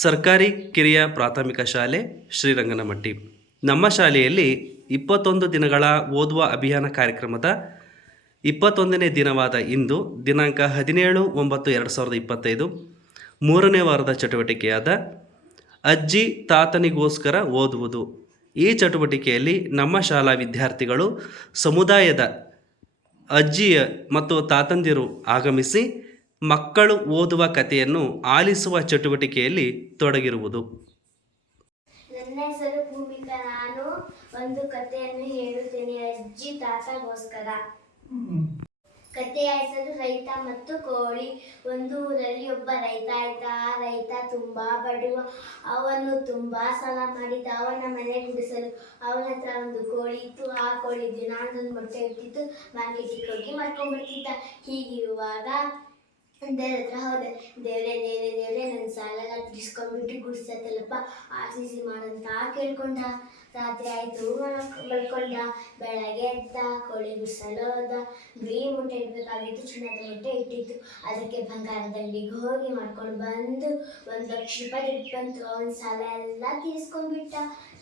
ಸರ್ಕಾರಿ ಕಿರಿಯ ಪ್ರಾಥಮಿಕ ಶಾಲೆ ಶ್ರೀರಂಗನಮಟ್ಟಿ. ನಮ್ಮ ಶಾಲೆಯಲ್ಲಿ 21 ದಿನಗಳ ಓದುವ ಅಭಿಯಾನ ಕಾರ್ಯಕ್ರಮದ 21ನೇ ದಿನವಾದ ಇಂದು ದಿನಾಂಕ 17/9/2025 ಮೂರನೇ ವಾರದ ಚಟುವಟಿಕೆಯಾದ ಅಜ್ಜಿ ತಾತನಿಗೋಸ್ಕರ ಓದುವುದು. ಈ ಚಟುವಟಿಕೆಯಲ್ಲಿ ನಮ್ಮ ಶಾಲಾ ವಿದ್ಯಾರ್ಥಿಗಳು ಸಮುದಾಯದ ಅಜ್ಜಿಯ ಮತ್ತು ತಾತಂದಿರು ಆಗಮಿಸಿ ಮಕ್ಕಳು ಓದುವ ಕಥೆಯನ್ನು ಆಲಿಸುವ ಚಟುವಟಿಕೆಯಲ್ಲಿ ತೊಡಗಿರುವುದು. ನನ್ನ ಹೆಸರು ಭೂಮಿಕಾ. ನಾನು ಒಂದು ಕಥೆಯನ್ನು ಹೇಳುತ್ತೇನೆ, ಅಜ್ಜಿ ತಾತಗೋಸ್ಕರ. ಕಥೆಯ ಹೆಸರು ರೈತ ಮತ್ತು ಕೋಳಿ. ಒಂದು ಊರಲ್ಲಿ ಒಬ್ಬ ರೈತ ಇದ್ದ. ಆ ರೈತ ತುಂಬಾ ಬಡವ. ಅವನು ತುಂಬಾ ಸಾಲ ಮಾಡಿದ್ದ. ಅವನ ಮನೆ ಗುಡಿಸಲು ಅವನ ಹತ್ರ ಒಂದು ಕೋಳಿ ಇತ್ತು. ಆ ಕೋಳಿ ದಿನ ಒಂದು ಮೊಟ್ಟೆ ಇಟ್ಟಿತ್ತು. ಮಾರ್ಕೆಟಿಗೆ ಹೋಗಿ ಮಾರ್ಕೊಂಡ್ಬಿಡ್ತಿದ್ದ. ಹೀಗಿರುವಾಗ ದೇವ್ರ ಹತ್ರ ಹೋದೆ. ದೇವ್ರೆ ನನ್ನ ಸಾಲನ ತೀರಿಸ್ಕೊಂಡ್ಬಿಟ್ಟು ಗುಡಿಸತ್ತಲ್ಲಪ್ಪ, ಆಶೀಸಿ ಮಾಡಂತ ಕೇಳ್ಕೊಂಡ. ರಾತ್ರಿ ಆಯ್ತು, ಮಲ್ಕೊಂಡ. ಬೆಳಗ್ಗೆ ಎದ್ದ, ಕೋಳಿ ಗುಡಿಸಲು ಹೋದ. ಬಿಳಿ ಮೊಟ್ಟೆ ಇಡ್ಬೇಕಾಗಿತ್ತು, ಚಿನ್ನದ ಮೊಟ್ಟೆ ಇಟ್ಟಿತ್ತು. ಅದಕ್ಕೆ ಬಂಗಾರದ ಅಂಗಡಿಗೆ ಹೋಗಿ ಮಾಡ್ಕೊಂಡು ಬಂದು 1,00,000 ರೂಪಾಯಿ ದುಡ್ಡು ಬಂತು. ಅವನ ಸಾಲ ಎಲ್ಲ ತೀರಿಸ್ಕೊಂಡ್ಬಿಟ್ಟ.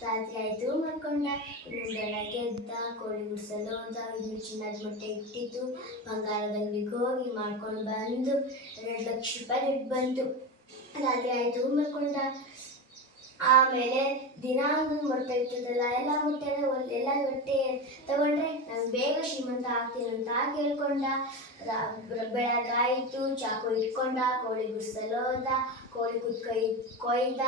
ರಾತ್ರಿ ಆಯ್ತು, ಮಲ್ಕೊಂಡ. ಇನ್ನು ಬೆಳಗ್ಗೆ ಎದ್ದ, ಕೋಳಿ ಗುಡಿಸಲು ಹೋದ. ಇನ್ನು ಚಿನ್ನದ ಮೊಟ್ಟೆ ಇಟ್ಟಿತ್ತು. ಬಂಗಾರದ ಅಂಗಡಿಗೆ ಹೋಗಿ ಮಾಡ್ಕೊಂಡು ಬಂದು 2,00,000 ರೂಪಾಯಿ ದುಡ್ಡು ಬಂತು. ರಾತ್ರಿ ಆಯ್ತು, ಮಲ್ಕೊಂಡ. ಆಮೇಲೆ ದಿನ ಒಂದು ಮೊಟ್ಟೆ ಇರ್ತದಲ್ಲ, ಎಲ್ಲ ಮೊಟ್ಟೆ ತಗೊಂಡ್ರೆ ನಾನು ಬೇಗ ಶ್ರೀಮಂತ ಆಗ್ತೀನಿ ಅಂತ ಕೇಳ್ಕೊಂಡ. ಬೆಳಗಾಯಿತು, ಚಾಕು ಇಟ್ಕೊಂಡ, ಕೋಳಿ ಗುಡಿಸಲು ಹೋದ. ಕೋಳಿ ಕೊಯ್ದ.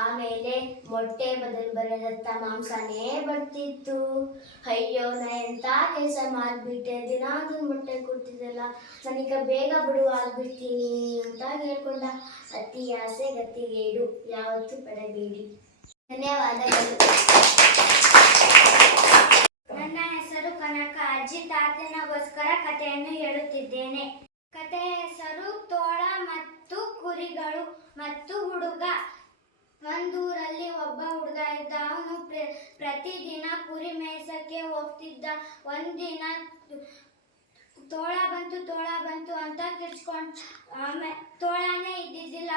ಆಮೇಲೆ ಮೊಟ್ಟೆ ಬರೀ ರಕ್ತ ಮಾಂಸನೇ ಬರ್ತಿತ್ತು. ಅಯ್ಯೋ, ನಾ ಎಂತ ಕೆಲಸ ಮಾಡಿಬಿಟ್ಟೆ, ದಿನ ಒಂದು ಮೊಟ್ಟೆ ಕೊಡ್ತಿದ್ದಲ್ಲ, ನಾನೀಗ ಬೇಗ ಬಿಡುವ ಆಗ್ಬಿಡ್ತೀನಿ ಅಂತ ಹೇಳ್ಕೊಂಡ. ಅತಿ ಆಸೆ ಗತಿಗೇಡು, ಯಾವತ್ತೂ ಪಡಬೇಡಿ. ಧನ್ಯವಾದಗಳು. ನನ್ನ ಹೆಸರು ಕನಕ. ಅಜ್ಜಿ ತಾತನಿಗೋಸ್ಕರ ಕಥೆಯನ್ನು ಹೇಳುತ್ತಿದ್ದೇನೆ. ಕಥೆಯ ಹೆಸರು ತೋಳ ಮತ್ತು ಕುರಿಗಳು ಮತ್ತು ಹುಡುಗ. ಒಂದೂರಲ್ಲಿ ಒಬ್ಬ ಹುಡುಗ ಇದ್ದ. ಅವನು ಪ್ರತಿದಿನ ಕುರಿ ಮೇಯ್ಸಕ್ಕೆ ಹೋಗ್ತಿದ್ದ. ಒಂದಿನ ತೋಳ ಬಂತು ಅಂತ ಕಿರ್ಚ್ಕೊಂಡು, ಆಮೇಲೆ ತೋಳನೇ ಇದ್ದಿದ್ದಿಲ್ಲ.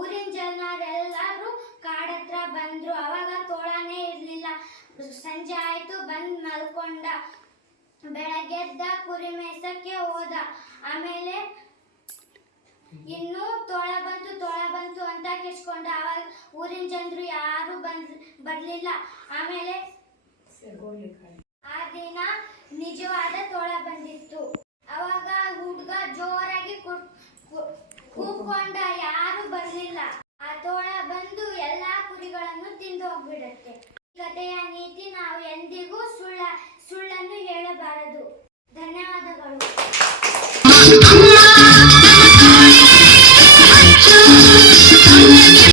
ಊರಿನ ಜನರೆಲ್ಲರೂ ಕಾಡತ್ರ ಬಂದ್ರು. ಅವಾಗ ತೋಳನೇ ಇರಲಿಲ್ಲ. ಸಂಜೆ ಆಯ್ತು, ಬಂದು ಮಲ್ಕೊಂಡ. ಬೆಳಗ್ಗೆ ಎದ್ದ, ಕುರಿ ಮೇಯ್ಸಕ್ಕೆ ಹೋದ. ಆಮೇಲೆ ಇನ್ನು ತೋಳ ಬಂತು ಅಂತ ಕಿರ್ಚ್ಕೊಂಡ. ಅವಾಗ ಊರಿನ ಜನರು ಯಾರು ಬರ್ಲಿಲ್ಲ. ಆಮೇಲೆ ಆ ದಿನ ನಿಜವಾದ ತೋಳ ಬಂದಿತ್ತು. ಅವಾಗ ಹುಡುಗ ಜೋರಾಗಿ ಕೂಗ್ಕೊಂಡ. ಯಾರು ಬರ್ಲಿಲ್ಲ. ಆ ತೋಳ ಬಂದು ಎಲ್ಲಾ ಕುರಿಗಳನ್ನು ತಿಂದು ಹೋಗ್ಬಿಡತ್ತೆ. ಈ ಕಥೆಯ ನೀತಿ, ನಾವು ಎಂದಿಗೂ ಸುಳ್ಳನ್ನು ಹೇಳಬಾರದು.